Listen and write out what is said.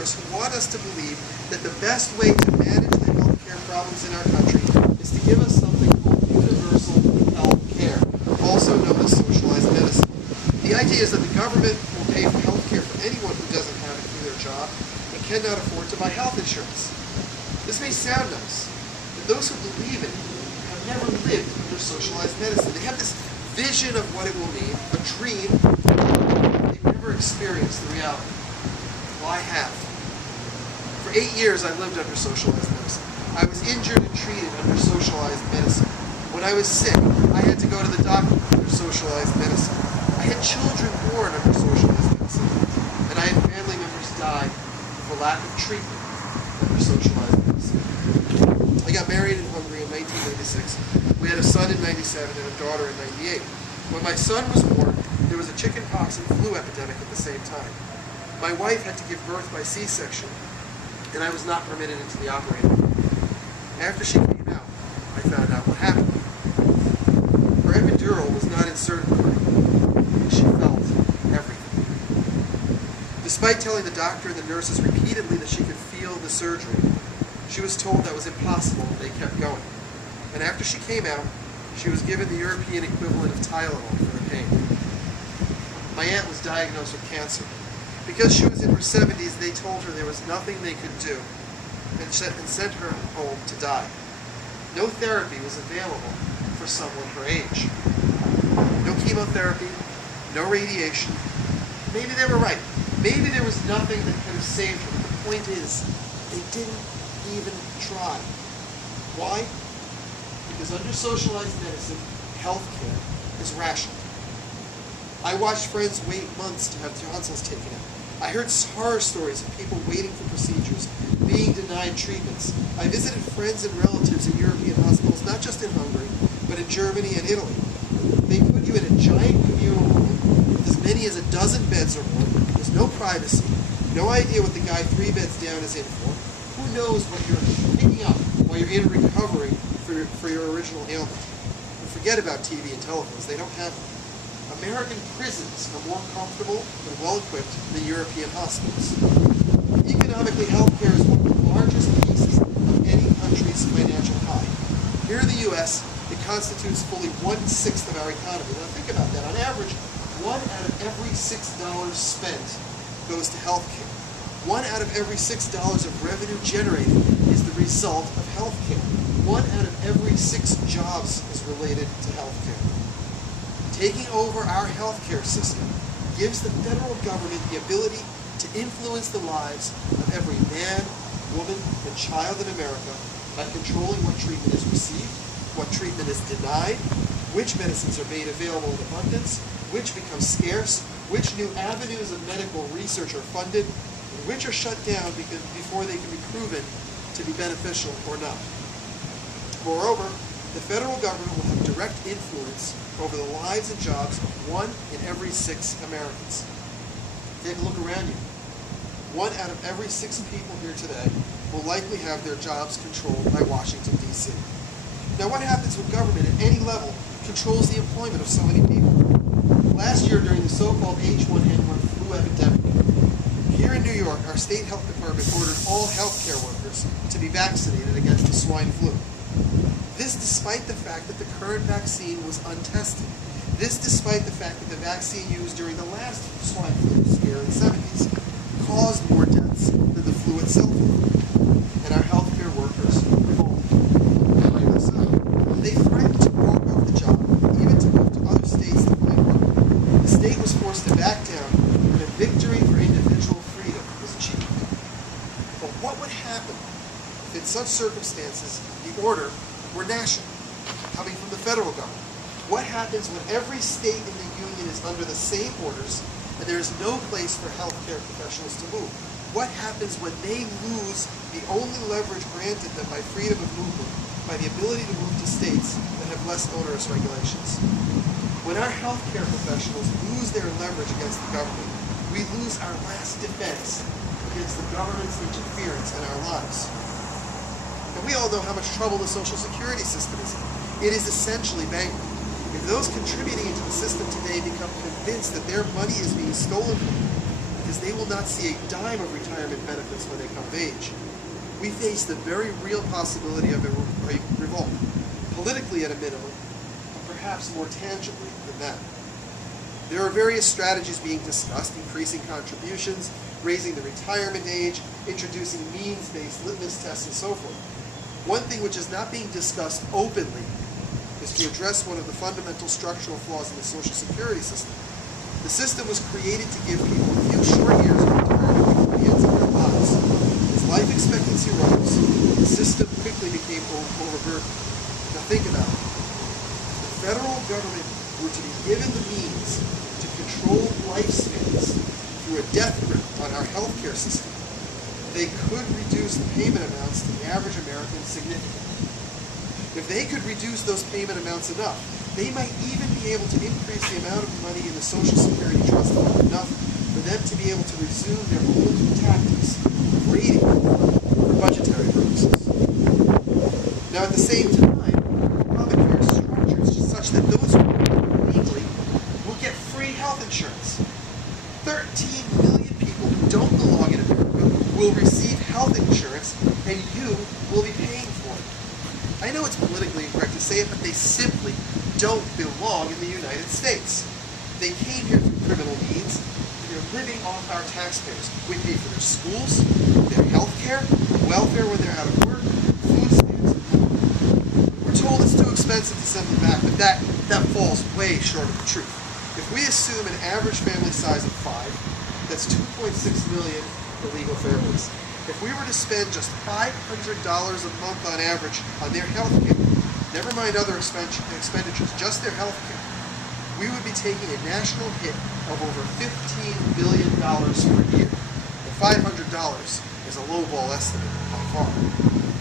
rulers who want us to believe that the best way to manage the healthcare problems in our country is to give us something called universal health care, also known as socialized medicine. The idea is that the government will pay for health care for anyone who doesn't have it through their job and cannot afford to buy health insurance. This may sound nice, but those who believe it have never lived under socialized medicine. They have this vision of what it will mean, a dream. They've never experienced the reality. Well, I have. For 8 years, I lived under socialized medicine. I was injured and treated under socialized medicine. When I was sick, I had to go to the doctor under socialized medicine. I had children born under socialized medicine, and I had family members die for lack of treatment under socialized medicine. I got married in Hungary in 1996. We had a son in 97 and a daughter in 98. When my son was born, there was a chickenpox and flu epidemic at the same time. My wife had to give birth by C-section, and I was not permitted into the operating room. After she came out, I found out what happened. Her epidural was not inserted correctly. She felt everything. Despite telling the doctor and the nurses repeatedly that she could feel the surgery, she was told that was impossible, and they kept going. And after she came out, she was given the European equivalent of Tylenol for the pain. My aunt was diagnosed with cancer. Because she was in her 70s, they told her there was nothing they could do and sent her home to die. No therapy was available for someone her age. No chemotherapy, no radiation. Maybe they were right. Maybe there was nothing that could have saved her. But the point is, they didn't even try. Why? Because under socialized medicine, health care is rational. I watched friends wait months to have tonsils taken out. I heard horror stories of people waiting for procedures, being denied treatments. I visited friends and relatives in European hospitals, not just in Hungary, but in Germany and Italy. They put you in a giant communal room with as many as a dozen beds or more. There's no privacy, no idea what the guy 3 beds down is in for. Who knows what you're picking up while you're in recovery for your original ailment. And forget about TV and telephones, they don't have them. American prisons are more comfortable and well-equipped than European hospitals. Economically, healthcare is one of the largest pieces of any country's financial pie. Here in the U.S., it constitutes fully 1/6 of our economy. Now think about that. On average, 1 out of every $6 spent goes to healthcare. 1 out of every $6 of revenue generated is the result of healthcare. 1 out of every 6 jobs is related to healthcare. Taking over our healthcare system gives the federal government the ability to influence the lives of every man, woman, and child in America by controlling what treatment is received, what treatment is denied, which medicines are made available in abundance, which become scarce, which new avenues of medical research are funded, and which are shut down before they can be proven to be beneficial or not. Moreover, the federal government will have direct influence over the lives and jobs of 1 in every 6 Americans. Take a look around you. 1 out of every 6 people here today will likely have their jobs controlled by Washington, D.C. Now, what happens when government at any level controls the employment of so many people? Last year, during the so-called H1N1 flu epidemic, here in New York, our state health department ordered all healthcare workers to be vaccinated against the swine flu. This despite the fact that the current vaccine was untested. This despite the fact that the vaccine used during the last swine flu scare in the 70s caused more deaths than the flu itself did. And our healthcare workers revolted. They threatened to walk off the job, even to move to other states that might work. The state was forced to back down, and a victory for individual freedom was achieved. But what would happen if in such circumstances the order were national, coming from the federal government? What happens when every state in the union is under the same orders and there is no place for healthcare professionals to move? What happens when they lose the only leverage granted them by freedom of movement, by the ability to move to states that have less onerous regulations? When our healthcare professionals lose their leverage against the government, we lose our last defense against the government's interference in our lives. And we all know how much trouble the Social Security system is in. It is essentially bankrupt. If those contributing into the system today become convinced that their money is being stolen from them, that because they will not see a dime of retirement benefits when they come of age. We face the very real possibility of a revolt, politically at a minimum, but perhaps more tangibly than that. There are various strategies being discussed: increasing contributions, raising the retirement age, introducing means-based litmus tests, and so forth. One thing which is not being discussed openly is to address one of the fundamental structural flaws in the Social Security system. The system was created to give people a few short years of retirement before the ends of their lives. As life expectancy rose, the system quickly became overburdened. Now think about it. If the federal government were to be given the means to control lifespans through a death grip on our healthcare system, they could reduce the payment amounts to the average American significantly. If they could reduce those payment amounts enough, they might even be able to increase the amount of money in the Social Security Trust Fund enough for them to be able to resume their old tactics of raiding for budgetary purposes. Now, at the same time, Obamacare is structured such that those who are legally will get free health insurance. 13 million people who don't belong in America will receive health insurance, and you will be paying for it. I know it's politically incorrect to say it, but they simply don't belong in the United States. They came here through criminal means, and they're living off our taxpayers. We pay for their schools, their health care, welfare when they're out of work, food stamps, and more. We're told it's too expensive to send them back, but that falls way short of the truth. If we assume an average family size of 5, that's 2.6 million illegal families. If we were to spend just $500 a month on average on their health care, never mind other expenditures, just their health care, we would be taking a national hit of over $15 billion per year. And $500 is a lowball estimate by far.